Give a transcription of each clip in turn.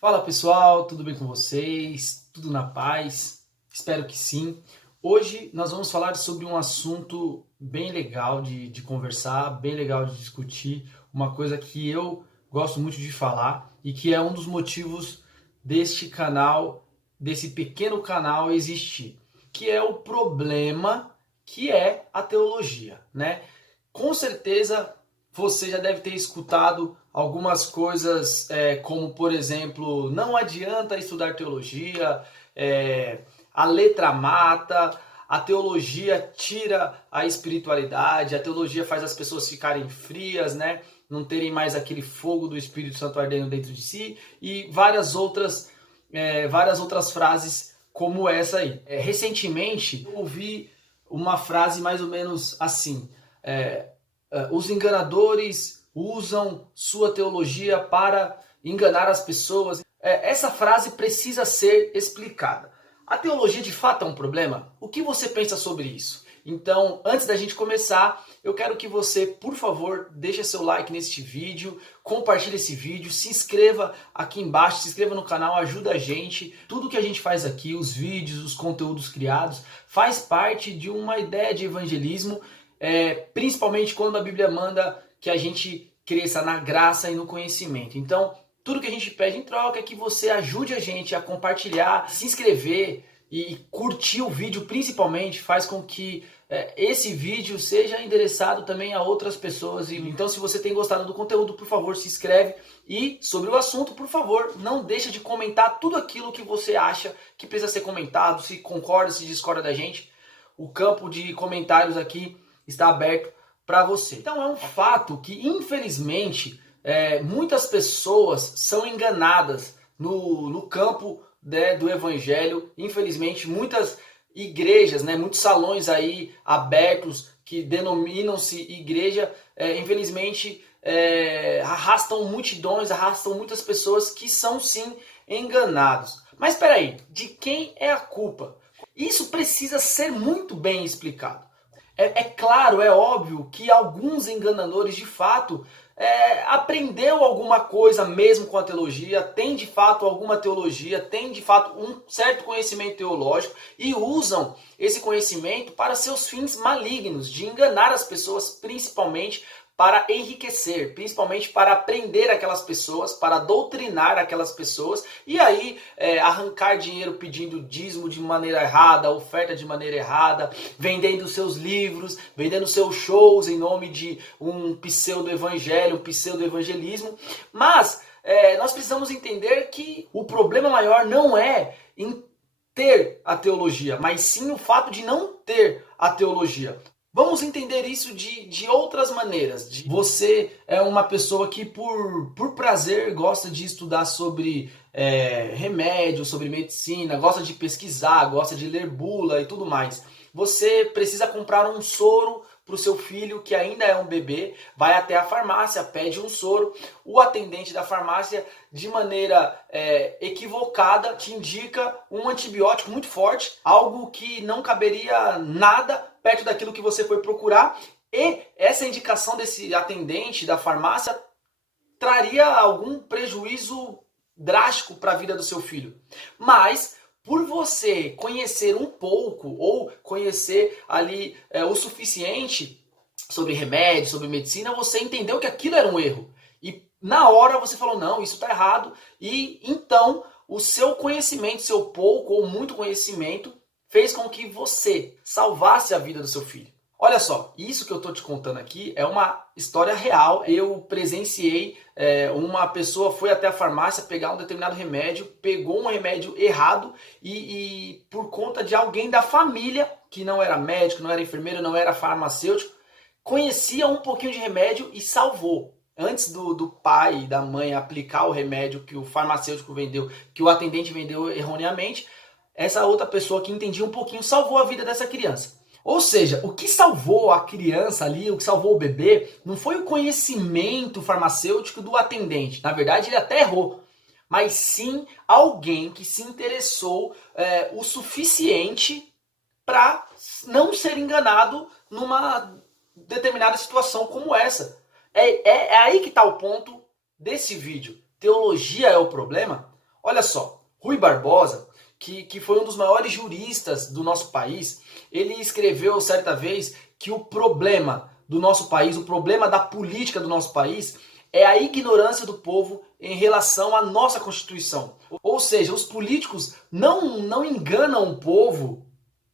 Fala pessoal, tudo bem com vocês? Tudo na paz? Espero que sim. Hoje nós vamos falar sobre um assunto bem legal de conversar, bem legal de discutir, uma coisa que eu gosto muito de falar e que é um dos motivos deste canal, desse pequeno canal existir, que é o problema que é a teologia, né? Com certeza você já deve ter escutado algumas coisas, como por exemplo, não adianta estudar teologia, a letra mata, a teologia tira a espiritualidade, a teologia faz as pessoas ficarem frias, né? Não terem mais aquele fogo do Espírito Santo ardendo dentro de si, e várias outras frases como essa aí. Recentemente eu ouvi uma frase mais ou menos assim: os enganadores usam sua teologia para enganar as pessoas. Essa frase precisa ser explicada. A teologia de fato é um problema? O que você pensa sobre isso? Então, antes da gente começar, eu quero que você, por favor, deixe seu like neste vídeo, compartilhe esse vídeo, se inscreva aqui embaixo, se inscreva no canal, ajuda a gente. Tudo que a gente faz aqui, os vídeos, os conteúdos criados, faz parte de uma ideia de evangelismo, principalmente quando a Bíblia manda que a gente cresça na graça e no conhecimento. Então, tudo que a gente pede em troca é que você ajude a gente a compartilhar, se inscrever e curtir o vídeo, principalmente faz com que esse vídeo seja endereçado também a outras pessoas. Então, se você tem gostado do conteúdo, por favor, se inscreve. E sobre o assunto, por favor, não deixa de comentar tudo aquilo que você acha que precisa ser comentado, se concorda, se discorda da gente. O campo de comentários aqui está aberto para você. Então, é um fato que, infelizmente, muitas pessoas são enganadas no campo, né, do evangelho. Infelizmente, muitas igrejas, né, muitos salões aí abertos que denominam-se igreja, infelizmente arrastam multidões, arrastam muitas pessoas que são sim enganados. Mas espera aí, de quem é a culpa? Isso precisa ser muito bem explicado. É claro, é óbvio que alguns enganadores de fato aprendeu alguma coisa mesmo com a teologia, tem de fato alguma teologia, tem de fato um certo conhecimento teológico e usam esse conhecimento para seus fins malignos, de enganar as pessoas, principalmente para enriquecer, principalmente para prender aquelas pessoas, para doutrinar aquelas pessoas e aí arrancar dinheiro pedindo dízimo de maneira errada, oferta de maneira errada, vendendo seus livros, vendendo seus shows em nome de um pseudo-evangelho, um pseudo-evangelismo. Mas nós precisamos entender que o problema maior não é em ter a teologia, mas sim o fato de não ter a teologia. Vamos entender isso de outras maneiras. Você é uma pessoa que por prazer gosta de estudar sobre remédio, sobre medicina, gosta de pesquisar, gosta de ler bula e tudo mais. Você precisa comprar um soro para o seu filho que ainda é um bebê, vai até a farmácia, pede um soro, o atendente da farmácia, de maneira equivocada, te indica um antibiótico muito forte, algo que não caberia nada perto daquilo que você foi procurar, e essa indicação desse atendente da farmácia traria algum prejuízo drástico para a vida do seu filho. Mas por você conhecer um pouco ou conhecer ali o suficiente sobre remédio, sobre medicina, você entendeu que aquilo era um erro. E na hora você falou, não, isso está errado. E então o seu conhecimento, seu pouco ou muito conhecimento, fez com que você salvasse a vida do seu filho. Olha só, isso que eu estou te contando aqui é uma história real. Eu presenciei, uma pessoa foi até a farmácia pegar um determinado remédio, pegou um remédio errado e por conta de alguém da família, que não era médico, não era enfermeiro, não era farmacêutico, conhecia um pouquinho de remédio e salvou. Antes do pai e da mãe aplicar o remédio que o farmacêutico vendeu, que o atendente vendeu erroneamente, essa outra pessoa que entendia um pouquinho salvou a vida dessa criança. Ou seja, o que salvou a criança ali, o que salvou o bebê, não foi o conhecimento farmacêutico do atendente. Na verdade, ele até errou. Mas sim alguém que se interessou o suficiente para não ser enganado numa determinada situação como essa. É aí que está o ponto desse vídeo. Teologia é o problema? Olha só, Rui Barbosa, que foi um dos maiores juristas do nosso país, ele escreveu certa vez que o problema do nosso país, o problema da política do nosso país, é a ignorância do povo em relação à nossa Constituição. Ou seja, os políticos não enganam o povo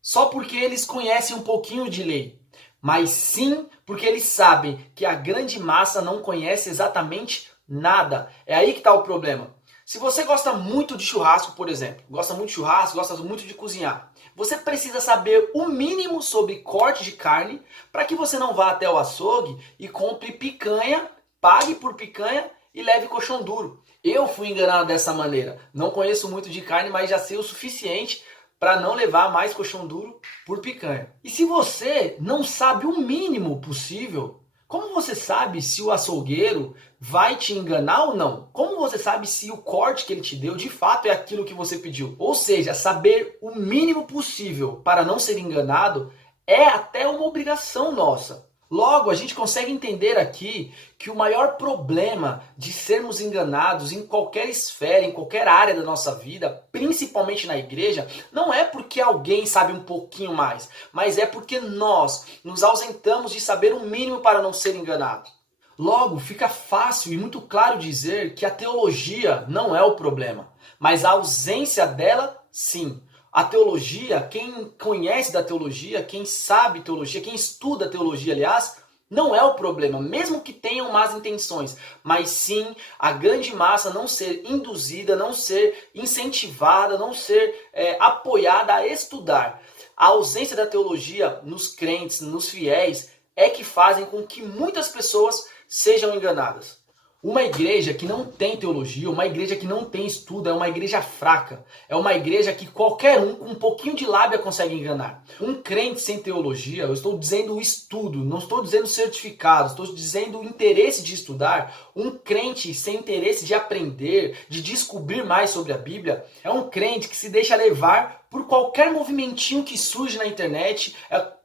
só porque eles conhecem um pouquinho de lei, mas sim porque eles sabem que a grande massa não conhece exatamente nada. É aí que está o problema. Se você gosta muito de churrasco, por exemplo, gosta muito de churrasco, gosta muito de cozinhar, você precisa saber o mínimo sobre corte de carne para que você não vá até o açougue e compre picanha, pague por picanha e leve colchão duro. Eu fui enganado dessa maneira. Não conheço muito de carne, mas já sei o suficiente para não levar mais colchão duro por picanha. E se você não sabe o mínimo possível, como você sabe se o açougueiro vai te enganar ou não? Como você sabe se o corte que ele te deu de fato é aquilo que você pediu? Ou seja, saber o mínimo possível para não ser enganado é até uma obrigação nossa. Logo, a gente consegue entender aqui que o maior problema de sermos enganados em qualquer esfera, em qualquer área da nossa vida, principalmente na igreja, não é porque alguém sabe um pouquinho mais, mas é porque nós nos ausentamos de saber o mínimo para não ser enganados. Logo, fica fácil e muito claro dizer que a teologia não é o problema, mas a ausência dela, sim. A teologia, quem conhece da teologia, quem sabe teologia, quem estuda teologia, aliás, não é o problema, mesmo que tenham más intenções, mas sim a grande massa não ser induzida, não ser incentivada, não ser apoiada a estudar. A ausência da teologia nos crentes, nos fiéis, é que fazem com que muitas pessoas sejam enganadas. Uma igreja que não tem teologia, uma igreja que não tem estudo, é uma igreja fraca. É uma igreja que qualquer um com um pouquinho de lábia consegue enganar. Um crente sem teologia, eu estou dizendo o estudo, não estou dizendo certificado, estou dizendo o interesse de estudar. Um crente sem interesse de aprender, de descobrir mais sobre a Bíblia, é um crente que se deixa levar por qualquer movimentinho que surge na internet,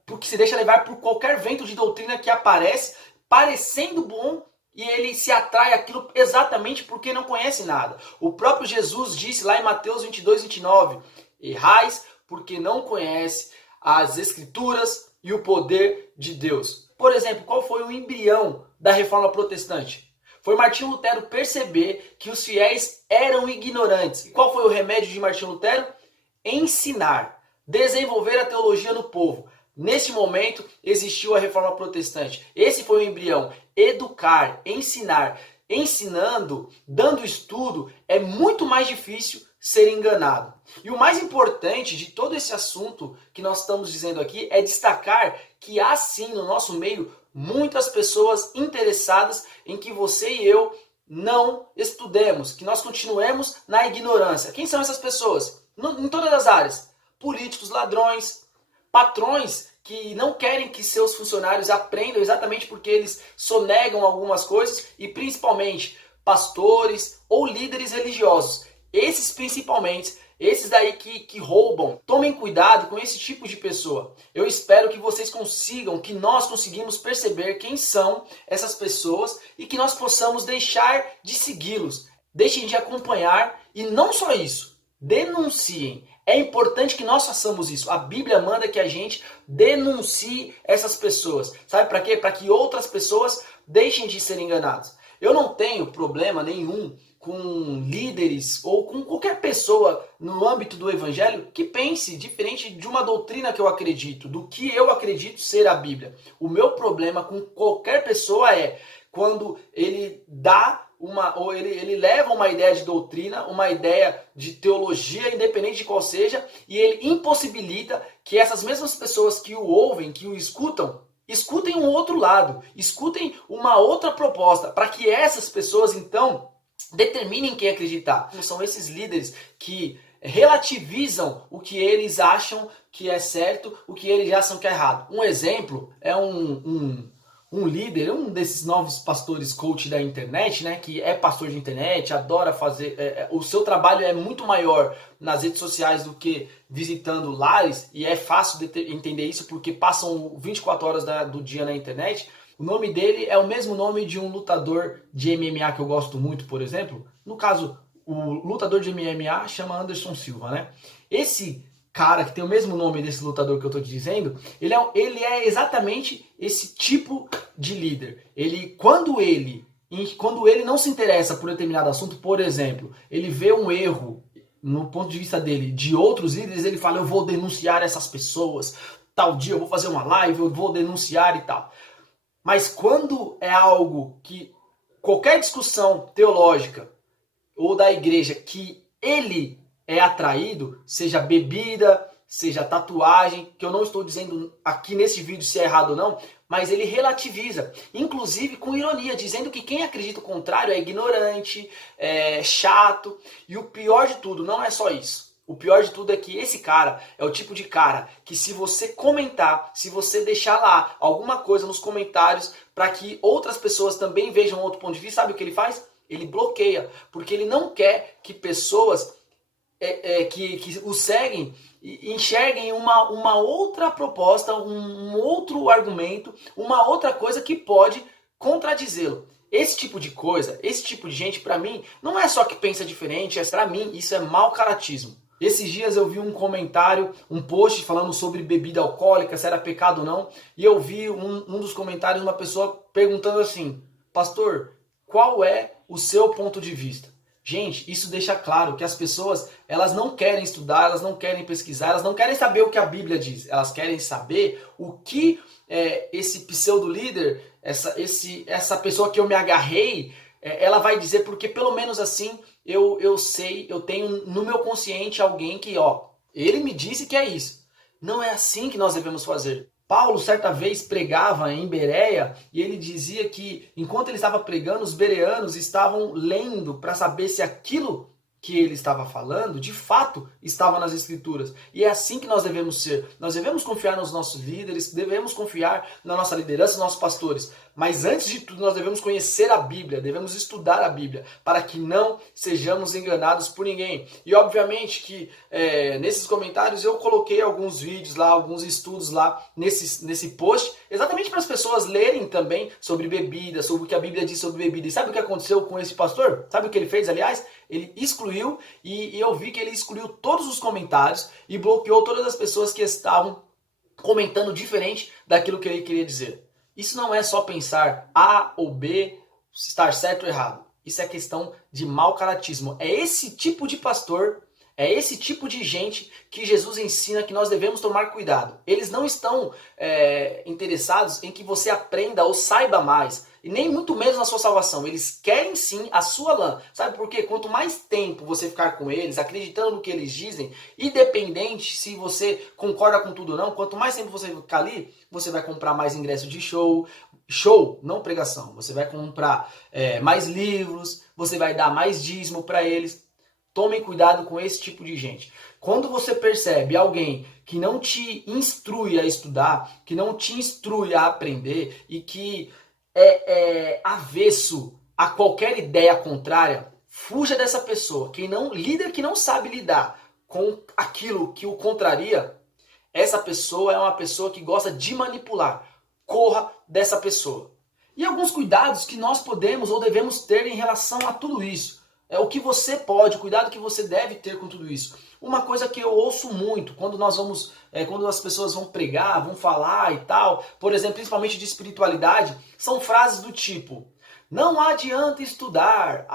porque se deixa levar por qualquer vento de doutrina que aparece, parecendo bom, e ele se atrai àquilo exatamente porque não conhece nada. O próprio Jesus disse lá em Mateus 22, 29, errais porque não conhece as Escrituras e o poder de Deus. Por exemplo, qual foi o embrião da Reforma Protestante? Foi Martinho Lutero perceber que os fiéis eram ignorantes. E qual foi o remédio de Martinho Lutero? Ensinar, desenvolver a teologia no povo. Neste momento existiu a Reforma Protestante. Esse foi o embrião. Educar, ensinar. Ensinando, dando estudo, é muito mais difícil ser enganado. E o mais importante de todo esse assunto que nós estamos dizendo aqui é destacar que há sim no nosso meio muitas pessoas interessadas em que você e eu não estudemos, que nós continuemos na ignorância. Quem são essas pessoas? Em todas as áreas. Políticos, ladrões, patrões que não querem que seus funcionários aprendam exatamente porque eles sonegam algumas coisas, e principalmente pastores ou líderes religiosos. Esses principalmente, esses daí que roubam. Tomem cuidado com esse tipo de pessoa. Eu espero que vocês consigam, que nós conseguimos perceber quem são essas pessoas e que nós possamos deixar de segui-los. Deixem de acompanhar e não só isso, denunciem. É importante que nós façamos isso. A Bíblia manda que a gente denuncie essas pessoas. Sabe para quê? Para que outras pessoas deixem de ser enganadas. Eu não tenho problema nenhum com líderes ou com qualquer pessoa no âmbito do evangelho que pense diferente de uma doutrina que eu acredito, do que eu acredito ser a Bíblia. O meu problema com qualquer pessoa é quando ele dá ou ele leva uma ideia de doutrina, uma ideia de teologia, independente de qual seja, e ele impossibilita que essas mesmas pessoas que o ouvem, que o escutem um outro lado, escutem uma outra proposta, para que essas pessoas então determinem quem acreditar. São esses líderes que relativizam o que eles acham que é certo, o que eles acham que é errado. Um exemplo é um líder, um desses novos pastores coach da internet, né, que é pastor de internet, adora fazer, o seu trabalho é muito maior nas redes sociais do que visitando lares, e é fácil de entender isso porque passam 24 horas do dia na internet. O nome dele é o mesmo nome de um lutador de MMA que eu gosto muito, por exemplo. No caso, o lutador de MMA chama Anderson Silva, né? Esse cara que tem o mesmo nome desse lutador que eu tô te dizendo, ele é exatamente esse tipo de líder. Quando ele não se interessa por determinado assunto, por exemplo, ele vê um erro no ponto de vista dele, de outros líderes, ele fala, eu vou denunciar essas pessoas, tal dia eu vou fazer uma live, eu vou denunciar e tal. Mas quando é algo que, qualquer discussão teológica ou da igreja que ele é atraído, seja bebida, seja tatuagem, que eu não estou dizendo aqui nesse vídeo se é errado ou não, mas ele relativiza, inclusive com ironia, dizendo que quem acredita o contrário é ignorante, é chato, e o pior de tudo não é só isso. O pior de tudo é que esse cara é o tipo de cara que se você comentar, se você deixar lá alguma coisa nos comentários para que outras pessoas também vejam outro ponto de vista, sabe o que ele faz? Ele bloqueia, porque ele não quer que pessoas que o seguem enxerguem uma outra proposta, um outro argumento, uma outra coisa que pode contradizê-lo. Esse tipo de coisa, esse tipo de gente, pra mim, não é só que pensa diferente, pra mim isso é mau caratismo. Esses dias eu vi um comentário, um post falando sobre bebida alcoólica, se era pecado ou não, e eu vi um dos comentários uma pessoa perguntando assim, pastor, qual é o seu ponto de vista? Gente, isso deixa claro que as pessoas, elas não querem estudar, elas não querem pesquisar, elas não querem saber o que a Bíblia diz. Elas querem saber o que esse pseudo-líder, essa pessoa que eu me agarrei, ela vai dizer, porque pelo menos assim eu sei, eu tenho no meu consciente alguém que, ele me disse que é isso. Não é assim que nós devemos fazer. Paulo, certa vez, pregava em Bereia e ele dizia que, enquanto ele estava pregando, os bereanos estavam lendo para saber se aquilo que ele estava falando, de fato, estava nas Escrituras. E é assim que nós devemos ser. Nós devemos confiar nos nossos líderes, devemos confiar na nossa liderança, nos nossos pastores. Mas antes de tudo, nós devemos conhecer a Bíblia, devemos estudar a Bíblia, para que não sejamos enganados por ninguém. E obviamente que nesses comentários eu coloquei alguns vídeos lá, alguns estudos lá nesse post, exatamente para as pessoas lerem também sobre bebida, sobre o que a Bíblia diz sobre bebida. E sabe o que aconteceu com esse pastor? Sabe o que ele fez, aliás? Ele excluiu, e eu vi que ele excluiu todos os comentários e bloqueou todas as pessoas que estavam comentando diferente daquilo que ele queria dizer. Isso não é só pensar A ou B, estar certo ou errado. Isso é questão de mau caratismo. É esse tipo de pastor, é esse tipo de gente que Jesus ensina que nós devemos tomar cuidado. Eles não estão interessados em que você aprenda ou saiba mais. E nem muito menos na sua salvação. Eles querem sim a sua lã. Sabe por quê? Quanto mais tempo você ficar com eles, acreditando no que eles dizem, independente se você concorda com tudo ou não, quanto mais tempo você ficar ali, você vai comprar mais ingresso de show. Show, não pregação. Você vai comprar mais livros, você vai dar mais dízimo para eles. Tomem cuidado com esse tipo de gente. Quando você percebe alguém que não te instrui a estudar, que não te instrui a aprender e que é avesso a qualquer ideia contrária, fuja dessa pessoa. Líder que não sabe lidar com aquilo que o contraria, essa pessoa é uma pessoa que gosta de manipular. Corra dessa pessoa. E alguns cuidados que nós podemos ou devemos ter em relação a tudo isso. O que você pode, o cuidado que você deve ter com tudo isso. Uma coisa que eu ouço muito quando quando as pessoas vão pregar, vão falar e tal, por exemplo, principalmente de espiritualidade, são frases do tipo: não adianta estudar,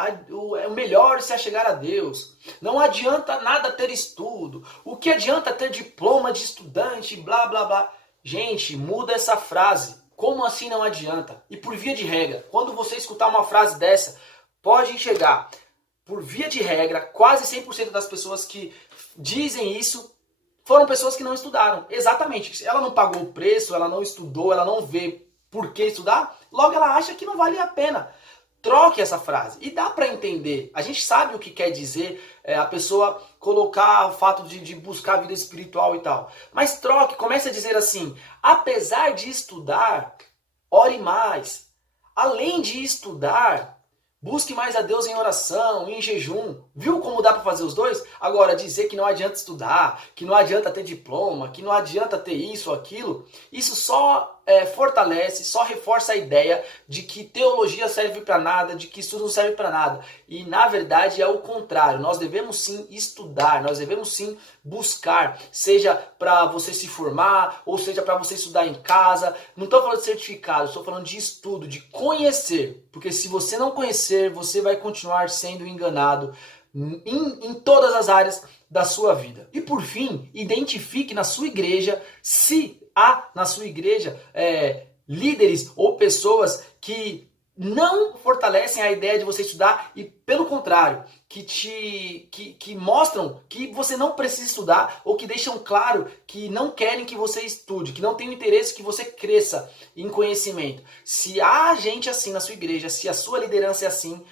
é melhor se achegar a Deus. Não adianta nada ter estudo. O que adianta ter diploma de estudante, blá blá blá. Gente, muda essa frase. Como assim não adianta? E por via de regra, quando você escutar uma frase dessa, pode enxergar. Por via de regra, quase 100% das pessoas que dizem isso foram pessoas que não estudaram. Exatamente. Ela não pagou o preço, ela não estudou, ela não vê por que estudar, logo ela acha que não vale a pena. Troque essa frase. E dá para entender. A gente sabe o que quer dizer a pessoa colocar o fato de buscar a vida espiritual e tal. Mas troque, comece a dizer assim: apesar de estudar, ore mais. Além de estudar, Busque mais a Deus em oração, em jejum. Viu como dá para fazer os dois? Agora, dizer que não adianta estudar, que não adianta ter diploma, que não adianta ter isso ou aquilo, isso só fortalece, só reforça a ideia de que teologia serve para nada, de que estudo não serve para nada. E na verdade é o contrário. Nós devemos sim estudar, nós devemos sim buscar, seja para você se formar, ou seja para você estudar em casa. Não estou falando de certificado, estou falando de estudo, de conhecer. Porque se você não conhecer, você vai continuar sendo enganado em todas as áreas da sua vida. E por fim, identifique na sua igreja se há na sua igreja líderes ou pessoas que não fortalecem a ideia de você estudar e, pelo contrário, que mostram que você não precisa estudar ou que deixam claro que não querem que você estude, que não têm o interesse que você cresça em conhecimento. Se há gente assim na sua igreja, se a sua liderança é assim,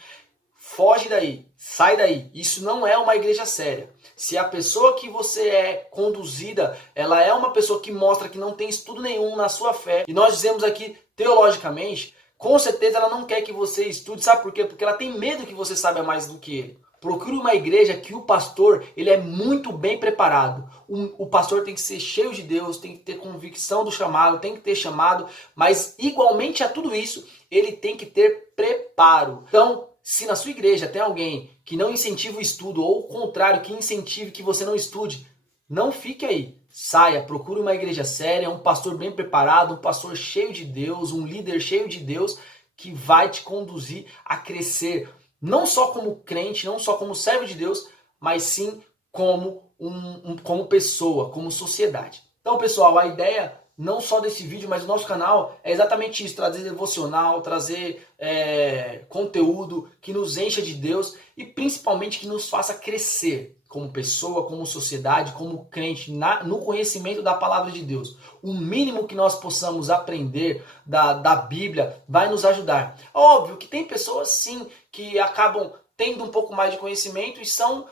foge daí, sai daí. Isso não é uma igreja séria. Se a pessoa que você é conduzida, ela é uma pessoa que mostra que não tem estudo nenhum na sua fé, e nós dizemos aqui teologicamente, com certeza ela não quer que você estude. Sabe por quê? Porque ela tem medo que você saiba mais do que ele. Procure uma igreja que o pastor ele é muito bem preparado. O pastor tem que ser cheio de Deus, tem que ter convicção do chamado, tem que ter chamado, mas igualmente a tudo isso, ele tem que ter preparo. Então, se na sua igreja tem alguém que não incentiva o estudo, ou o contrário, que incentive que você não estude, não fique aí. Saia, procure uma igreja séria, um pastor bem preparado, um pastor cheio de Deus, um líder cheio de Deus, que vai te conduzir a crescer, não só como crente, não só como servo de Deus, mas sim como como pessoa, como sociedade. Então, pessoal, a ideia não só desse vídeo, mas do nosso canal é exatamente isso, trazer devocional, trazer conteúdo que nos encha de Deus e principalmente que nos faça crescer como pessoa, como sociedade, como crente, no conhecimento da palavra de Deus. O mínimo que nós possamos aprender da Bíblia vai nos ajudar. Óbvio que tem pessoas sim que acabam tendo um pouco mais de conhecimento e são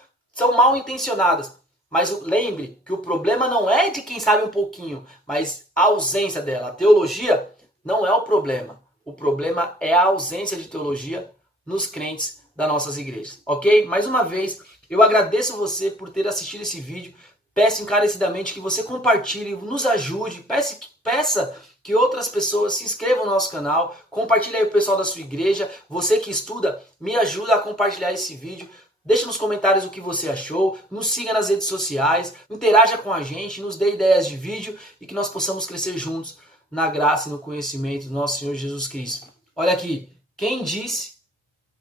mal intencionadas. Mas lembre que o problema não é de quem sabe um pouquinho, mas a ausência dela. A teologia não é o problema. O problema é a ausência de teologia nos crentes das nossas igrejas, ok? Mais uma vez, eu agradeço você por ter assistido esse vídeo. Peço encarecidamente que você compartilhe, nos ajude, peça que outras pessoas se inscrevam no nosso canal. Compartilhe aí o pessoal da sua igreja. Você que estuda, me ajuda a compartilhar esse vídeo. Deixa nos comentários o que você achou, nos siga nas redes sociais, interaja com a gente, nos dê ideias de vídeo e que nós possamos crescer juntos na graça e no conhecimento do nosso Senhor Jesus Cristo. Olha aqui, quem disse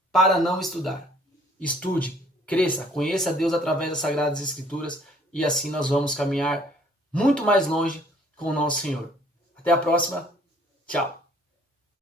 para não estudar? Estude, cresça, conheça a Deus através das Sagradas Escrituras e assim nós vamos caminhar muito mais longe com o nosso Senhor. Até a próxima, tchau!